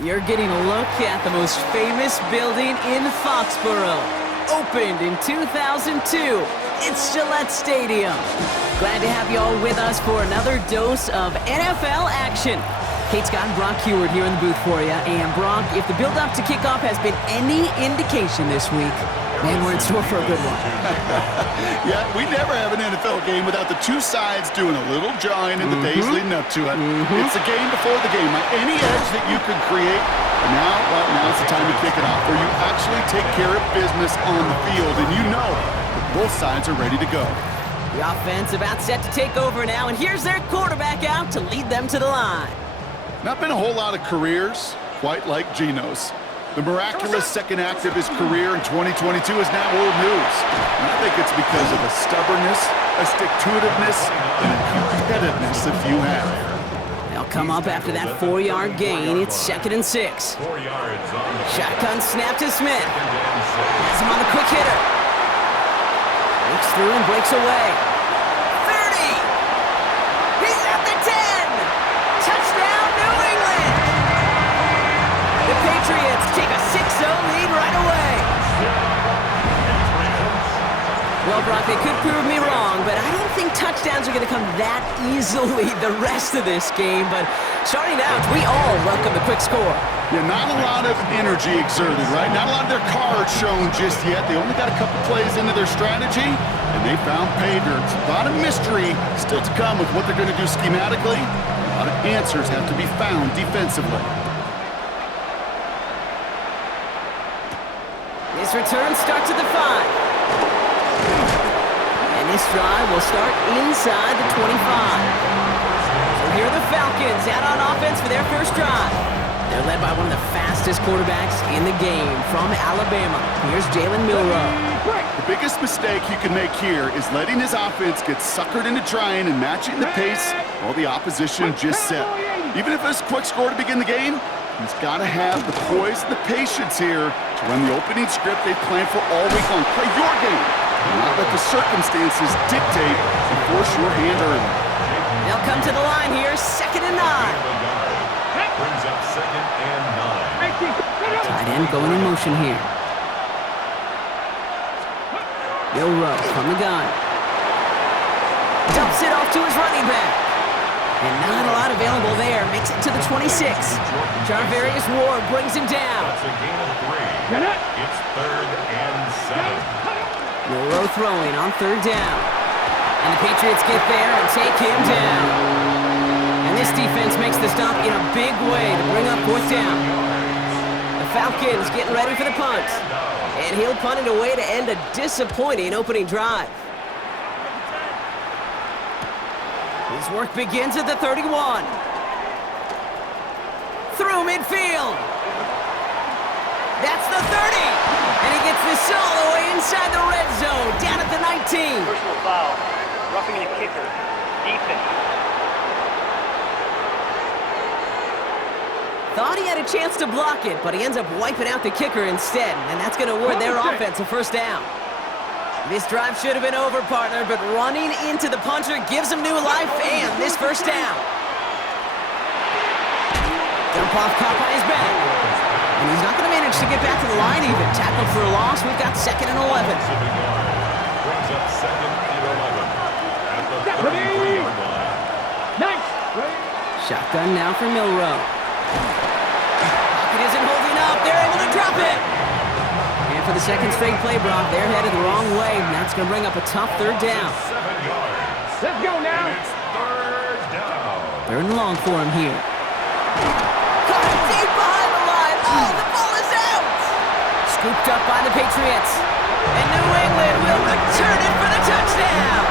You're getting a look at the most famous building in Foxborough. Opened in 2002, it's Gillette Stadium. Glad to have you all with us for another dose of NFL action. Kate Scott and Brock Heward here in the booth for you. And Brock, if the build-up to kickoff has been any indication this week, man, we're in store for a good one. Yeah, we never have an NFL game without the two sides doing a little jawing in the days leading up to it. It's the game before the game. Any edge that you could create, and now's the time to kick it off, where you actually take care of business on the field, and you know that both sides are ready to go. The offense about set to take over now, and here's their quarterback out to lead them to the line. Not been a whole lot of careers quite like Geno's. The miraculous second act of his career in 2022 is now old news. And I think it's because of a stubbornness, a stick-to-itiveness, and a competitiveness that few have. They'll come up after that 4-yard gain. It's 2nd and 6. Shotgun snap to Smith. Has him on the quick hitter. Breaks through and breaks away. 30! He's at the 10! Touchdown, New England! The Patriots take a 6-0 lead right away. Well, Brock, they could prove me wrong, but I don't think touchdowns are going to come that easily the rest of this game. But starting out, we all welcome the quick score. Yeah, not a lot of energy exerted, right? Not a lot of their cards shown just yet. They only got a couple plays into their strategy, and they found pay dirt. A lot of mystery still to come with what they're going to do schematically. A lot of answers have to be found defensively. This return starts at the 5. And this drive will start inside the 25. So here are the Falcons out on offense for their first drive. They're led by one of the fastest quarterbacks in the game from Alabama. Here's Jalen Milroe. The biggest mistake you can make here is letting his offense get suckered into trying and matching the pace while the opposition just set. Even if it's a quick score to begin the game, he's got to have the poise and the patience here to run the opening script they've planned for all week long. Play your game, and not let the circumstances dictate and force your hand early. They'll come to the line here, 2nd and 9. Brings up 2nd and 9. Tight end going in motion here. Milroe from the gun. Dumps it off to his running back. And not a lot available there. Makes it to the 26. Jarvarius Ward brings him down. That's a gain of 3. It's 3rd and 7. Milroe throwing on 3rd down. And the Patriots get there and take him down. And this defense makes the stop in a big way to bring up 4th down. The Falcons getting ready for the punt. And he'll punt it away to end a disappointing opening drive. His work begins at the 31. Through midfield. That's the 30. And he gets this all the way inside the red zone, down at the 19. Personal foul. Roughing the kicker. Defense. Thought he had a chance to block it, but he ends up wiping out the kicker instead, and that's going to award their offense a 1st down. This drive should have been over, partner, but running into the punter gives him new life and this 1st down. Dump off caught by his back. And he's not going to manage to get back to the line even. Tackled for a loss. We've got 2nd and 11. Brings up 2nd and 11. At the 33-yard line. Shotgun now for Milroe. Pocket isn't holding up. They're able to drop it. And for the 2nd straight play, Brock, they're headed the wrong way. And that's going to bring up a tough 3rd down. 7 yards. Let's go now. It's 3rd down. 3rd and long for him here. Caught deep behind the line. Oh, the ball is out. Scooped up by the Patriots. And New England will return it for the touchdown.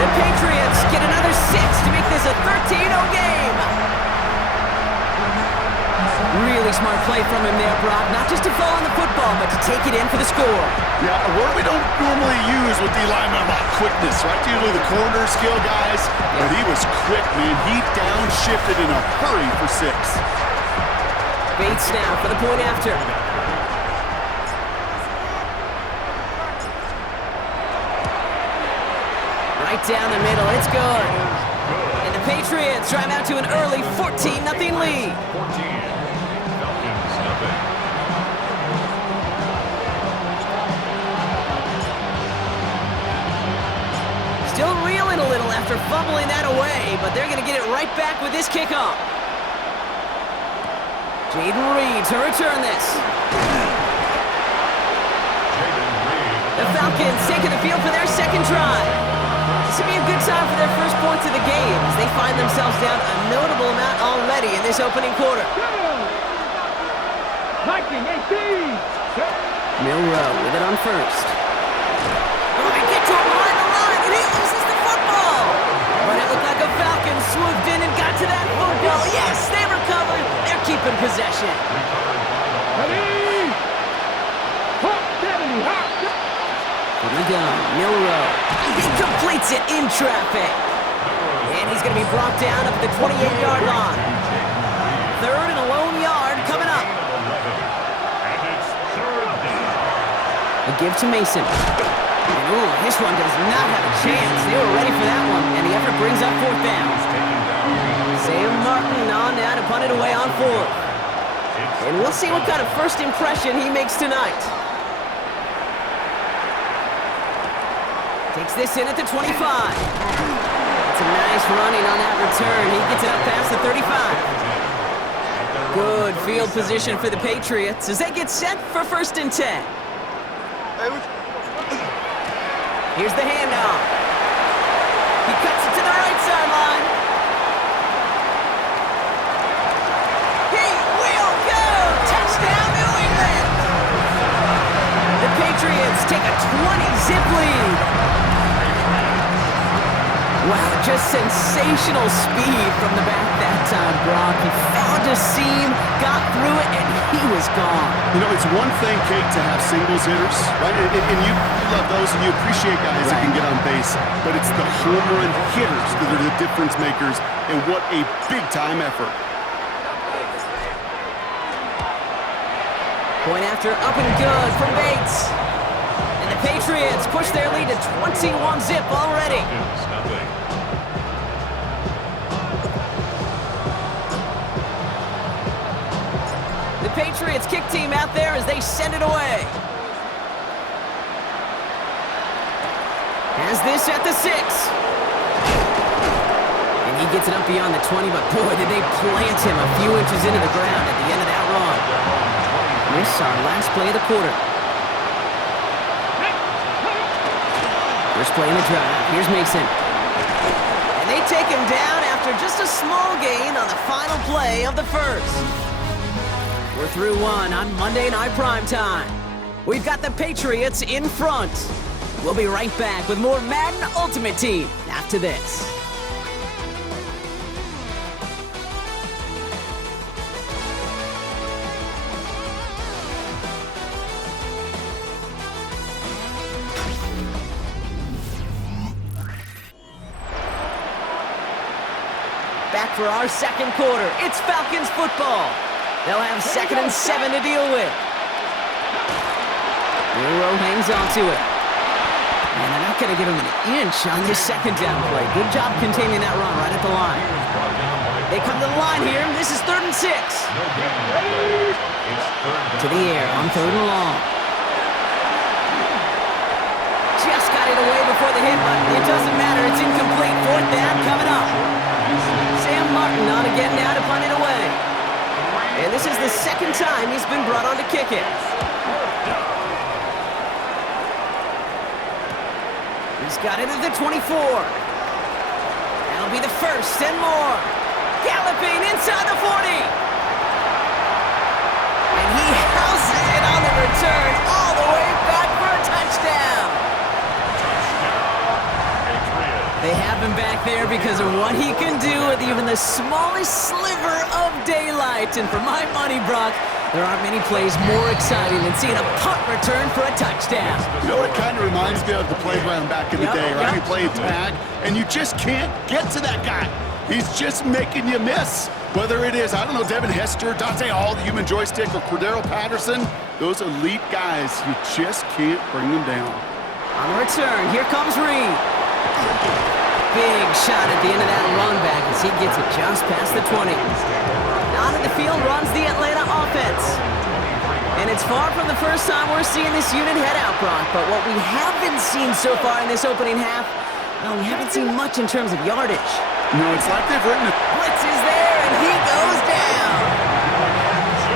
The Patriots get another 6 to make this a 13-0 game. Really smart play from him there, Brock. Not just to fall on the football, but to take it in for the score. Yeah, a word we don't normally use with D linemen about quickness, right? Usually the corner skill guys, but he was quick, man. He downshifted in a hurry for 6. Bates now for the point after. Right down the middle, it's good. And the Patriots drive out to an early 14-0 lead. Still reeling a little after fumbling that away, but they're going to get it right back with this kickoff. Jaden Reed to return this. The Falcons taking the field for their second drive. This would be a good time for their first points of the game as they find themselves down a notable amount already in this opening quarter. Milrow with it on first. Oh, they get to him behind the line, and he loses the football. But it looked like a Falcon swooped in and got to that football. Yes, they recovered. They're keeping possession. From the gun, Milrow. He completes it in traffic. And he's going to be brought down up at the 28-yard line. Third and a lone yard coming up. A give to Mason. And ooh, this one does not have a chance. They were ready for that one, and the effort brings up fourth down. Sam Martin on now to punt it away on fourth. And we'll see what kind of first impression he makes tonight. Takes this in at the 25. That's a nice running on that return. He gets it up past the 35. Good field position for the Patriots as they get set for 1st and 10. Here's the handoff. He cuts it to the right sideline. He will go! Touchdown, New England! The Patriots take a 20-zip lead. Wow, just sensational speed from the back that time, Brock. He found a seam, got through it, and he was gone. You know, it's one thing, Kate, to have singles hitters, right? And you love those, and you appreciate guys that can get on base. But it's the home run hitters that are the difference makers, and what a big-time effort. Point after up and good from Bates. And the Patriots push their lead to 21-zip already. The Patriots kick team out there as they send it away. Has this at the 6. And he gets it up beyond the 20, but boy, did they plant him a few inches into the ground at the end of that run. This is our last play of the quarter. First play in the drive. Here's Mason. And they take him down after just a small gain on the final play of the first. We're through one on Monday Night Primetime. We've got the Patriots in front. We'll be right back with more Madden Ultimate Team after this. Back for our second quarter. It's Falcons football. They'll have 2nd and 7 to deal with. Milrow hangs on to it. And they're not going to give him an inch on this second down play. Good job containing that run right at the line. They come to the line here. This is 3rd and 6. To the air on 3rd and long. Just got it away before the hit, but it doesn't matter. It's incomplete. 4th down coming up. Sam Martin on again now to punt it away. And this is the second time he's been brought on to kick it. He's got it at the 24. That'll be the 1st and more. Galloping inside the 40. And he houses it on the return all the way back for a touchdown. They have him back there because of what he can do with even the smallest sliver of daylight. And for my money, Brock, there aren't many plays more exciting than seeing a punt return for a touchdown. You know what it kind of reminds me of the playground back in the day, right? You play tag, and you just can't get to that guy. He's just making you miss. Whether it is, I don't know, Devin Hester, Dante Hall, the human joystick, or Cordero Patterson, those elite guys, you just can't bring them down. On the return, here comes Reed. Big shot at the end of that run back as he gets it just past the 20. Down at the field runs the Atlanta offense. And it's far from the first time we're seeing this unit head out, Brock, but what we haven't seen so far in this opening half, Well, we haven't seen much in terms of yardage. No, it's like they've written it. Blitz is there, and he goes down.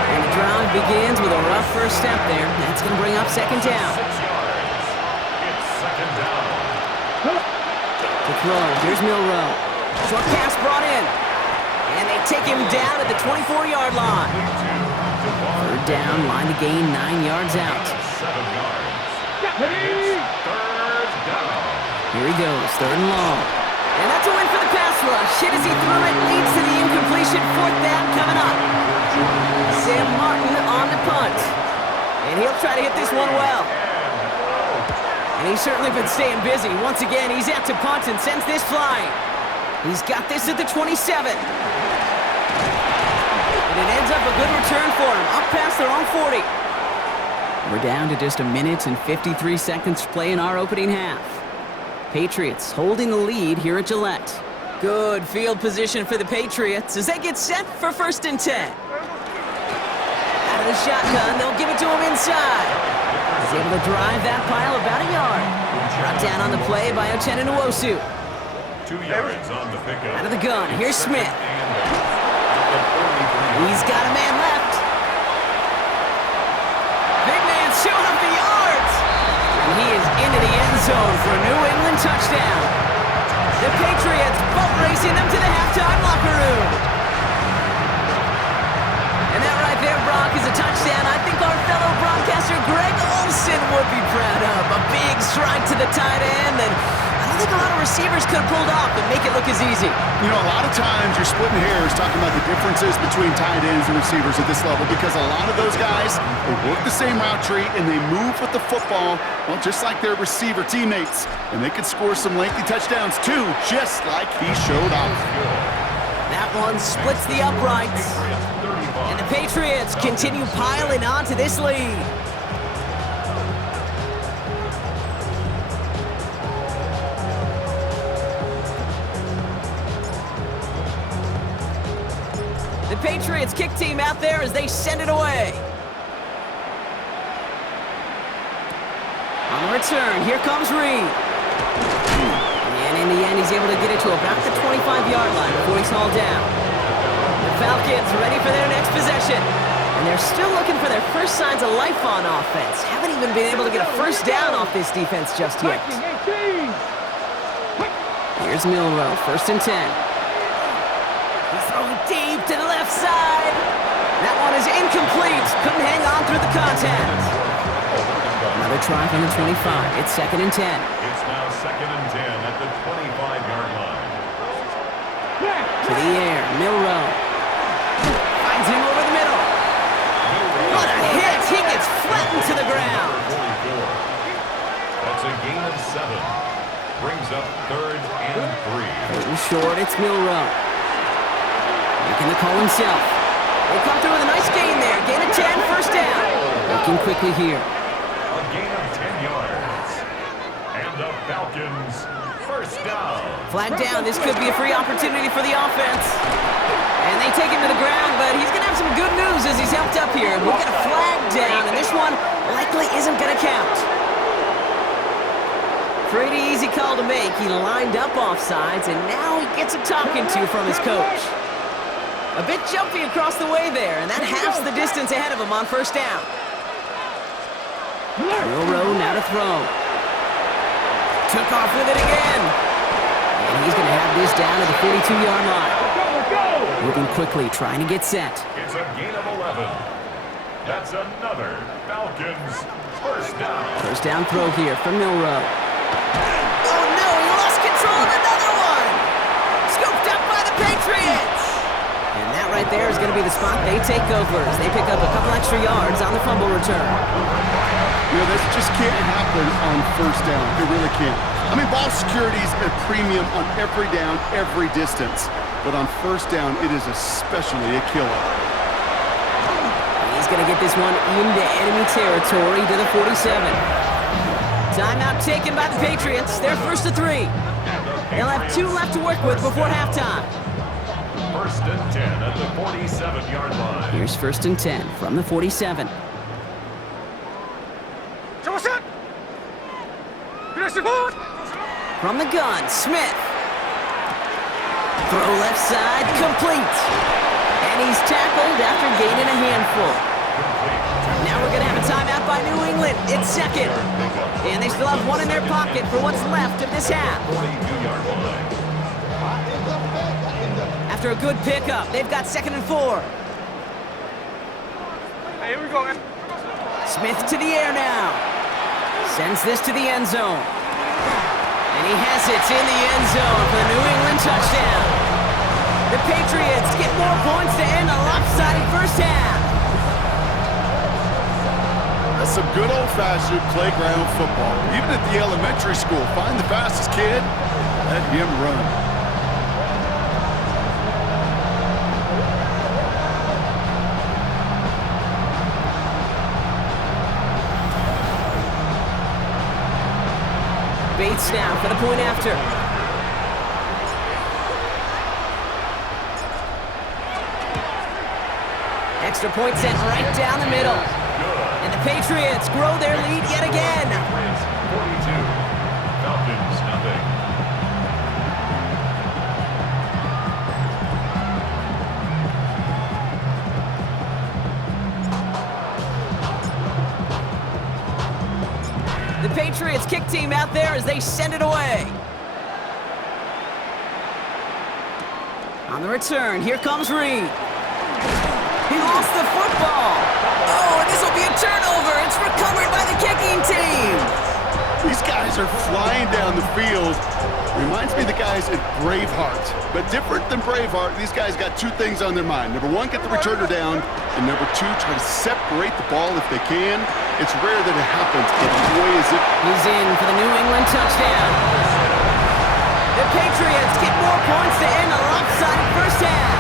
And the drive begins with a rough first step there. That's going to bring up second down. 6 yards. It's second down. To throw, here's Milroe. Short pass brought in. And they take him down at the 24-yard line. Third down, line to gain 9 yards out. 7 yards. It's third down. Here he goes, third and long. And that's a win for the pass rush. Hit as he threw it, leads to the incompletion. Fourth down coming up. Sam Martin on the punt. And he'll try to hit this one well. And he's certainly been staying busy. Once again, he's out to punt and sends this flying. He's got this at the 27. And it ends up a good return for him, up past their own 40. We're down to just a minute and 53 seconds to play in our opening half. Patriots holding the lead here at Gillette. Good field position for the Patriots as they get set for 1st and 10. Out of the shotgun, they'll give it to him inside. He's able to drive that pile about a yard. Brought down on the play by Uchenna Nwosu. 2 yards on the pickup. Out of the gun, here's Smith. He's got a man left. Big man showing up the yards. And he is into the end zone for a New England touchdown. The Patriots boat racing them to the halftime locker room. And that right there, Brock, is a touchdown I think our fellow broadcaster Greg Olsen would be proud of. A big strike to the tight end, and I don't think a lot of receivers could have pulled off and make it look as easy. You know, a lot of times you're splitting hairs talking about the differences between tight ends and receivers at this level because a lot of those guys, they work the same route tree and they move with the football, well, just like their receiver teammates. And they could score some lengthy touchdowns too, just like he showed off. That one splits the uprights. And the Patriots continue piling on to this lead. The Patriots kick team out there as they send it away. On the return, here comes Reed. And in the end, he's able to get it to about the 25-yard line before he's hauled down. The Falcons ready for their next possession. And they're still looking for their first signs of life on offense. Haven't even been able to get a first down off this defense just yet. Here's Milroe, 1st and 10. He's throwing deep to the left side. That one is incomplete. Couldn't hang on through the contact. Another try from the 25. It's 2nd and 10. It's now 2nd and 10 at the 25-yard line. To the air, Milroe. Finds him over the middle. What a hit! He gets flattened to the ground. 44. That's a gain of 7. Brings up 3rd and 3. Third and short, it's Milroe. Making the call himself. They come through with a nice gain there. Gain of 10, first down. Working quickly here. A gain of 10 yards. And the Falcons, first down. Flag down. This could be a free opportunity for the offense. And they take him to the ground, but he's going to have some good news as he's helped up here. We'll get a flag down, and this one likely isn't going to count. Pretty easy call to make. He lined up offsides, and now he gets a talking to from his coach. A bit jumpy across the way there, and that halves the distance ahead of him on first down. Milroe now to throw. Took off with it again. And he's going to have this down to the 42-yard line. Moving quickly, trying to get set. It's a gain of 11. That's another Falcons first down. First down throw here from Milroe. Oh no, he lost control of another one! Scooped up by the Patriots! And that right there is going to be the spot they take over as they pick up a couple extra yards on the fumble return. You know, this just can't happen on first down. It really can't. I mean, ball security is a premium on every down, every distance. But on first down, it is especially a killer. He's going to get this one into enemy territory to the 47. Timeout taken by the Patriots. They're 1st to 3. They'll have 2 left to work with before halftime. 1st and 10 at the 47-yard line. Here's 1st and 10 from the 47. From the gun, Smith. Throw left side, complete. And he's tackled after gaining a handful. Now we're going to have a timeout by New England. It's second. And they still have one in their pocket for what's left of this half. After a good pickup, they've got 2nd and 4. Hey, here we go, man. Smith to the air now. Sends this to the end zone. And he has it in the end zone for the New England touchdown. The Patriots get more points to end a lopsided first half. That's some good old-fashioned playground football. Even at the elementary school, find the fastest kid, let him run. Bates now for the point after. Extra point sent right down the middle. And the Patriots grow their lead yet again. 42. Falcons, nothing. The Patriots kick team out there as they send it away. On the return, here comes Reed. He lost the football. Oh, and this will be a turnover. It's recovered by the kicking team. These guys are flying down the field. Reminds me of the guys at Braveheart. But different than Braveheart, these guys got two things on their mind. Number one, get the returner down. And number two, try to separate the ball if they can. It's rare that it happens, but boy, is it. He's in for the New England touchdown. The Patriots get more points to end a lopsided first half.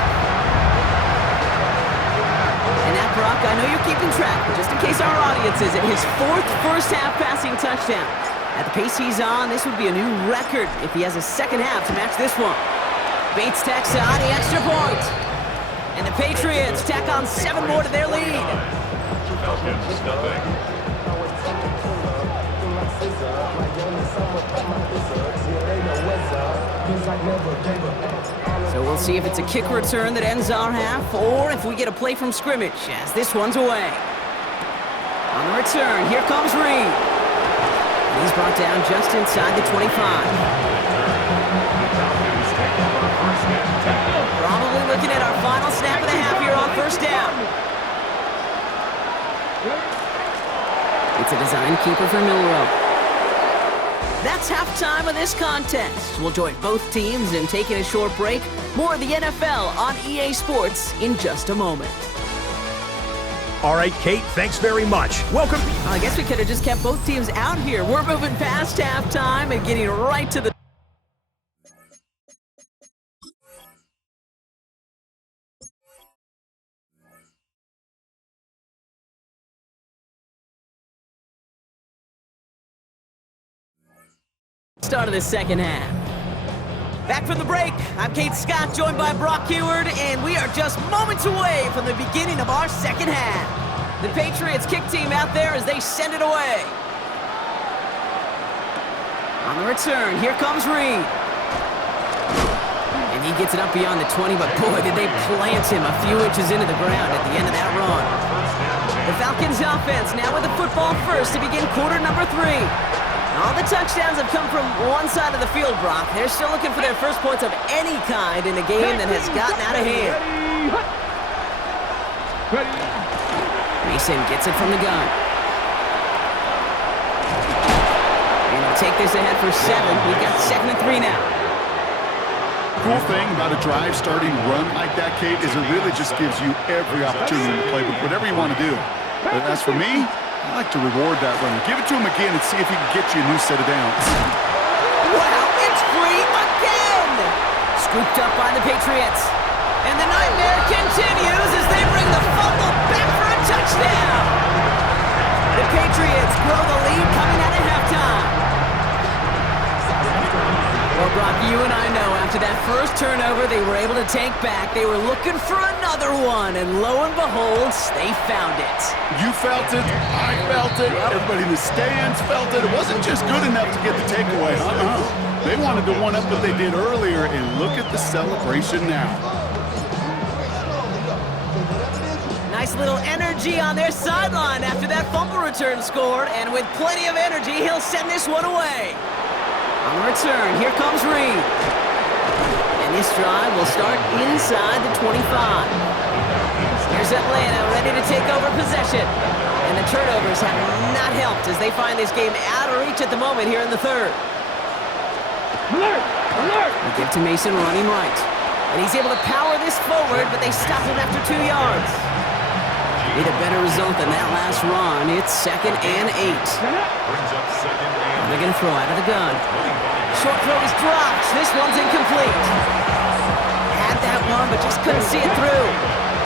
And now, Brock, I know you're keeping track, but just in case our audience isn't, his 4th first-half passing touchdown. At the pace he's on, this would be a new record if he has a second half to match this one. Bates tacks on the extra point. And the Patriots tack on 7 more to their lead. Falcons, nothing. So we'll see if it's a kick return that ends our half, or if we get a play from scrimmage as this one's away. On the return, here comes Reed. He's brought down just inside the 25. Probably looking at our final snap of the half here on first down. It's a design keeper for Milrow. That's halftime of this contest. We'll join both teams in taking a short break. More of the NFL on EA Sports in just a moment. All right, Kate, thanks very much. Welcome. Well, I guess we could have just kept both teams out here. We're moving past halftime and getting right to the start of the second half. Back from the break, I'm Kate Scott, joined by Brock Heward, and we are just moments away from the beginning of our second half. The Patriots kick team out there as they send it away. On the return, here comes Reed. And he gets it up beyond the 20, but boy, did they plant him a few inches into the ground at the end of that run. The Falcons offense now with the football first to begin quarter number 3. All the touchdowns have come from one side of the field, Brock. They're still looking for their first points of any kind in a game that has gotten out of hand. Mason gets it from the gun. And he'll take this ahead for 7. We've got 2nd and 3 now. Cool thing about a drive starting run like that, Kate, is it really just gives you every opportunity to play with whatever you want to do. But as for me, I like to reward that run. Give it to him again and see if he can get you a new set of downs. Wow, it's free again! Scooped up by the Patriots. And the nightmare continues as they bring the fumble back for a touchdown. The Patriots grow the lead coming out of halftime. Well, Brock, you and I know after that first turnover, they were able to take back. They were looking for another one, and lo and behold, they found it. You felt it. I felt it. Everybody in the stands felt it. It wasn't just good enough to get the takeaway, huh? They wanted to one-up what they did earlier, and look at the celebration now. Nice little energy on their sideline after that fumble return scored, and with plenty of energy, he'll send this one away. On the return, here comes Reed. And this drive will start inside the 25. Here's Atlanta ready to take over possession. And the turnovers have not helped as they find this game out of reach at the moment here in the third. Alert! Alert! They give to Mason running right. And he's able to power this forward, but they stop him after 2 yards. Need a better result than that last run. It's 2nd and 8. They're going to throw out of the gun. Short throw is dropped. This one's incomplete. Had that one, but just couldn't see it through.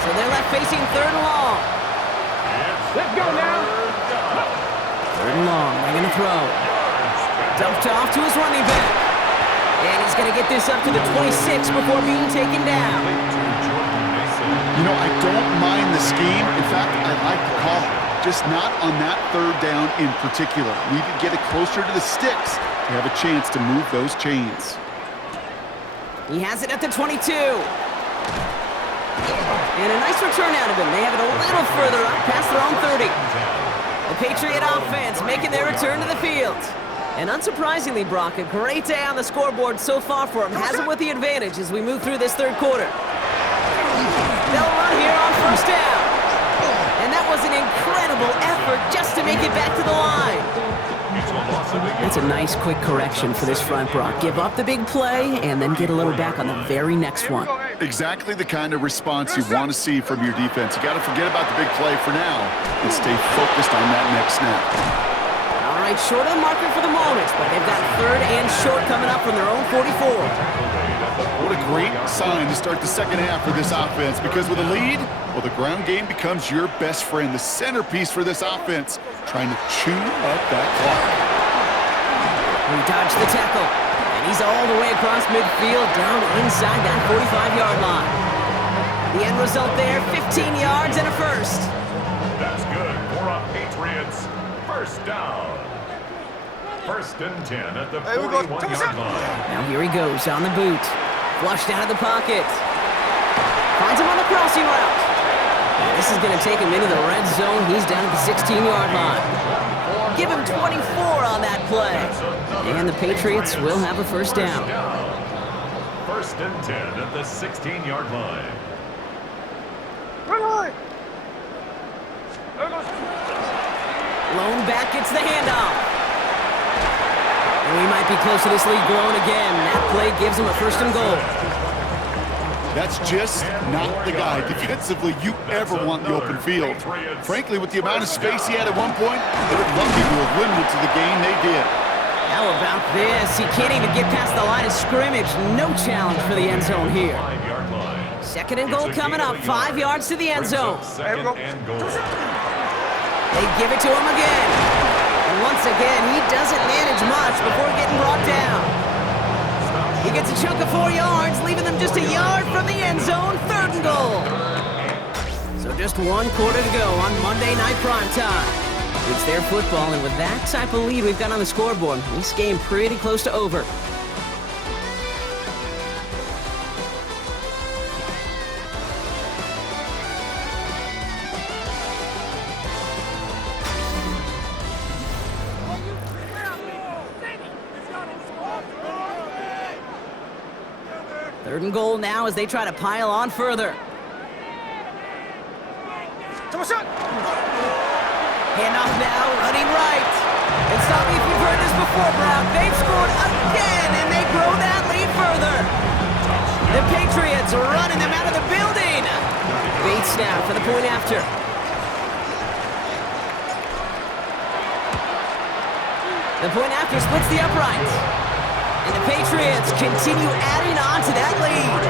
So they're left facing 3rd and long. Let's go now. 3rd and long. They're going to throw. Dumped off to his running back. And he's going to get this up to the 26 before being taken down. You know, I don't mind the scheme. In fact, I like the call. Just not on that 3rd down in particular. Need to get it closer to the sticks to have a chance to move those chains. He has it at the 22. And a nice return out of him. They have it a little further up past their own 30. The Patriot offense making their return to the field. And unsurprisingly, Brock, a great day on the scoreboard so far for him. Has him with the advantage as we move through this 3rd quarter. They'll run here on 1st down. And that was an incredible effort just to make it back to the line. That's a nice quick correction for this front, Brock. Give up the big play and then get a little back on the very next one. Exactly the kind of response you want to see from your defense. You got to forget about the big play for now and stay focused on that next snap. All right, short of the marker for the moment, but they've got 3rd and short coming up from their own 44. What a great sign to start the 2nd half for this offense, because with a lead, well, the ground game becomes your best friend, the centerpiece for this offense, trying to chew up that clock. He dodged the tackle, and he's all the way across midfield down inside that 45-yard line. The end result there, 15 yards and a first. That's good for a Patriots 1st down. 1st and 10 at the 41-yard line. Now here he goes on the boot. Flushed out of the pocket. Finds him on the crossing route. And this is going to take him into the red zone. He's down at the 16-yard line. Give him 24 on that play. And the Patriots will have a 1st down. 1st and 10 at the 16-yard line. Lone back gets the handoff. And we might be close to this lead growing again. That play gives him a 1st and goal. That's just not the guy defensively you ever want in the open field. Frankly, with the amount of space he had at one point, they were lucky to have limited to the game they did. How about this? He can't even get past the line of scrimmage. No challenge for the end zone here. 5-yard line. 2nd and goal coming up. 5 yards to the end zone. 2nd and goal. They give it to him again. And once again, he doesn't manage much before getting brought down. He gets a chunk of 4 yards, leaving them just a yard from the end zone. 3rd and goal. So just 1 quarter to go on Monday Night Primetime. It's their football, and with that type of lead we've got on the scoreboard, this game pretty close to over. Third and goal now as they try to pile on further. Handoff now, running right. And stop me if you've heard this before, Brock. They've scored again, and they grow that lead further. The Patriots are running them out of the building. Bates now for the point after. The point after splits the uprights. And the Patriots continue adding on to that lead.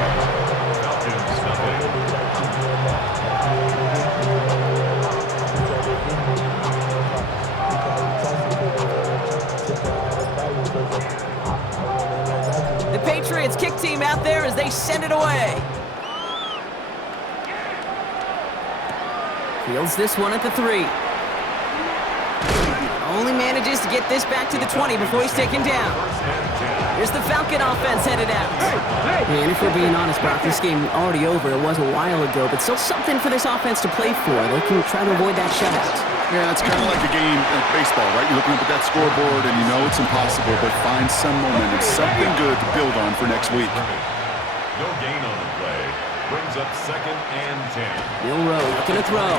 The Patriots kick team out there as they send it away. Fields this one at the 3. Only manages to get this back to the 20 before he's taken down. Here's the Falcon offense headed out. And if we're being honest, Brock, this game already over. It was a while ago, but still something for this offense to play for. They can try to avoid that shutout. Yeah, it's kind of like a game like baseball, right? You're looking up at that scoreboard, and you know it's impossible, but find some momentum, something good to build on for next week. No gain on the play. Brings up 2nd and 10. Milrow looking to throw.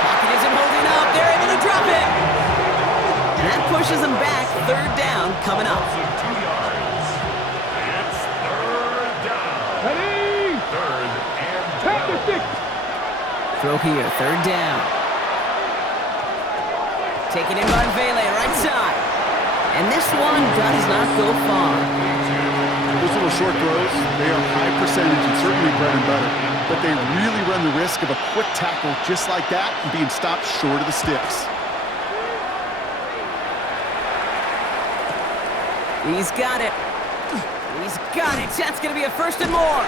Pocket isn't holding up. They're able to drop it. And that pushes them back. 3rd down coming up. 2 yards. It's 3rd down. Ready? 3rd and Take the 12. 6. Throw here, 3rd down. Taken in by Vele, right side. And this one does not go far. Those little short throws, they are high percentage and certainly bread and butter, but they really run the risk of a quick tackle just like that and being stopped short of the sticks. He's got it. He's got it. That's going to be a 1st and more.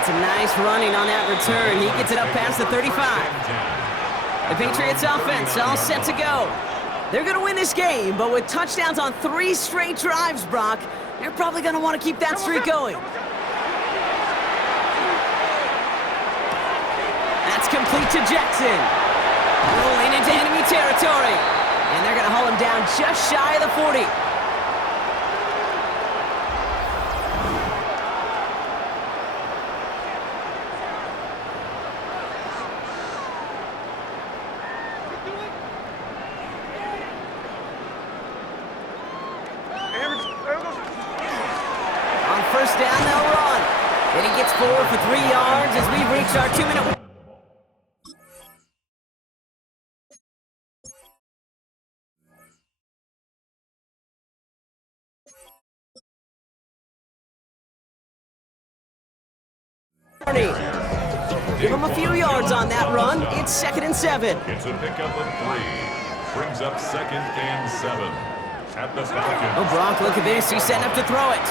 It's a nice running on that return. He gets it up past the 35. The Patriots offense all set to go. They're going to win this game, but with touchdowns on 3 straight drives, Brock, they're probably going to want to keep that streak going. That's complete to Jackson. Rolling into enemy territory. And they're going to haul him down just shy of the 40. On 1st down, they'll run. Then he gets 4 for 3 yards as we reach our 2-minute... Give him a few yards on that run. It's 2nd and 7. It's a pickup of 3. Brings up 2nd and 7. At the Falcons. Oh, Brock, look at this. He's setting up to throw it.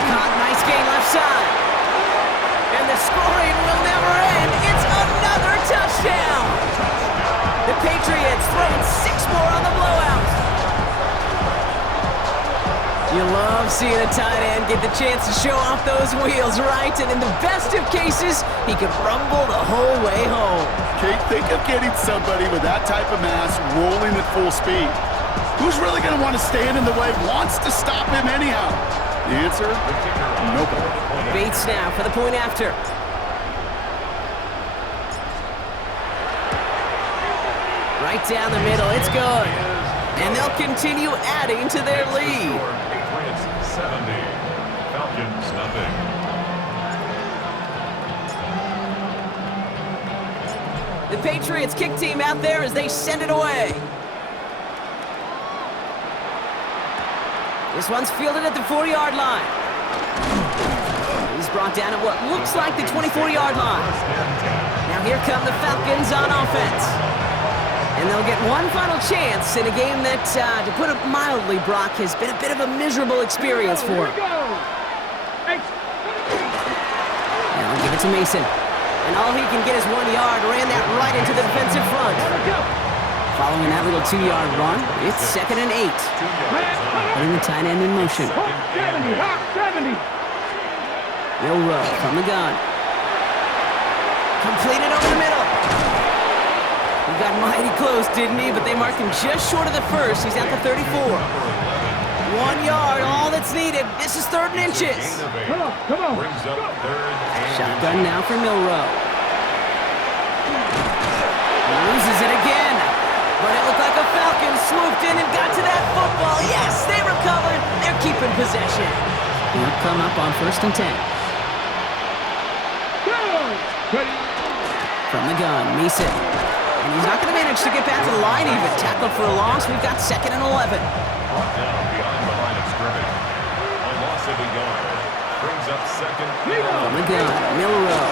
Caught, nice gain left side. And the scoring will never end. It's another touchdown. The Patriots throwing 6 more on the blowout. You love seeing a tight end get the chance to show off those wheels, right? And in the best of cases, he could rumble the whole way home. Kate, think of getting somebody with that type of mass rolling at full speed. Who's really going to want to stand in the way, wants to stop him anyhow? The answer? Nobody. Bates now for the point after. Right down the middle, it's good. And they'll continue adding to their lead. Patriots 70. Falcons nothing. The Patriots kick team out there as they send it away. This one's fielded at the 40-yard line. He's brought down at what looks like the 24-yard line. Now here come the Falcons on offense. And they'll get one final chance in a game that, to put it mildly, Brock, has been a bit of a miserable experience for him. Now I'll give it to Mason. And all he can get is 1 yard, ran that right into the defensive front. Following that little 2-yard run, it's 2nd and 8. Putting the tight end in motion. 70. Milrow from the gun. Completed over the middle. He got mighty close, didn't he? But they marked him just short of the 1st. He's at the 34. 1 yard, all that's needed. This is 3rd and inches. Come on. Brings up 3rd and Shotgun now for Milrow. He loses it again. But it looked like a Falcon swooped in and got to that football. Yes, they recovered. They're keeping possession. He'll come up on 1st and 10. From the gun, Mason. And he's not going to manage to get back to the line even. Tackled for a loss. We've got 2nd and 11. brought down behind the line of scrimmage. A loss of a yard. Brings up 2nd. From the gun, Milrow.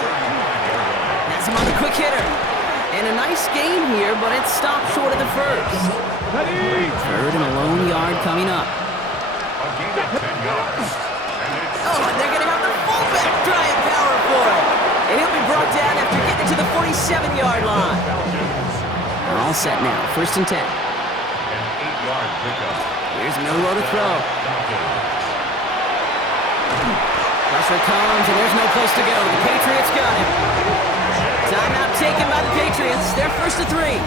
Has him on the quick hitter. And a nice game here, but it's stopped short of the 1st. 3rd and a lone yard coming up. A gain of 10 yards. Oh, and they're going to have the fullback trying power for it. And he'll be brought down after getting to the 47-yard line. All set now, 1st and 10. An 8-yard Here's Milroe to throw. Pressure comes, and there's no place to go. The Patriots got him. Timeout taken by the Patriots. They're first to 3.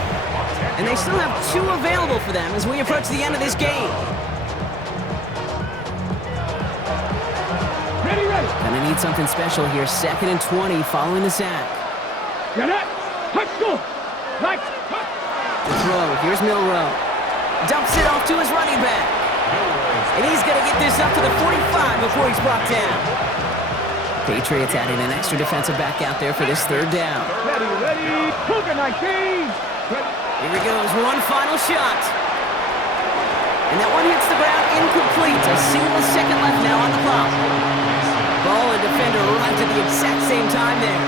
And they still have 2 available for them as we approach the end of this game. Ready, ready. Gonna need something special here. 2nd and 20 following the sack. Get it. Let's go. Let's go. The throw. Here's Milroe. Dumps it off to his running back. And he's going to get this up to the 45 before he's brought down. Patriots adding an extra defensive back out there for this 3rd down. Ready, ready. Cougar 19. Here he goes. One final shot. And that one hits the ground incomplete. A single second left now on the clock. Ball and defender right at the exact same time there.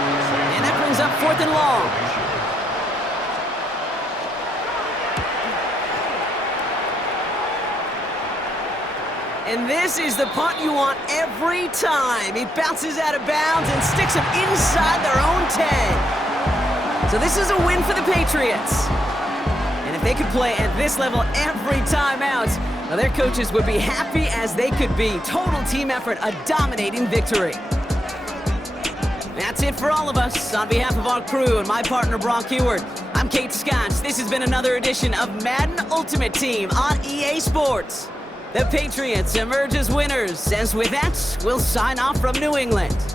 And that brings up 4th and long. And this is the punt you want every time. He bounces out of bounds and sticks him inside their own 10. So this is a win for the Patriots. And if they could play at this level every time out, well, their coaches would be happy as they could be. Total team effort, a dominating victory. That's it for all of us. On behalf of our crew and my partner, Brock Heward, I'm Kate Scott. This has been another edition of Madden Ultimate Team on EA Sports. The Patriots emerge as winners, as with that, we'll sign off from New England.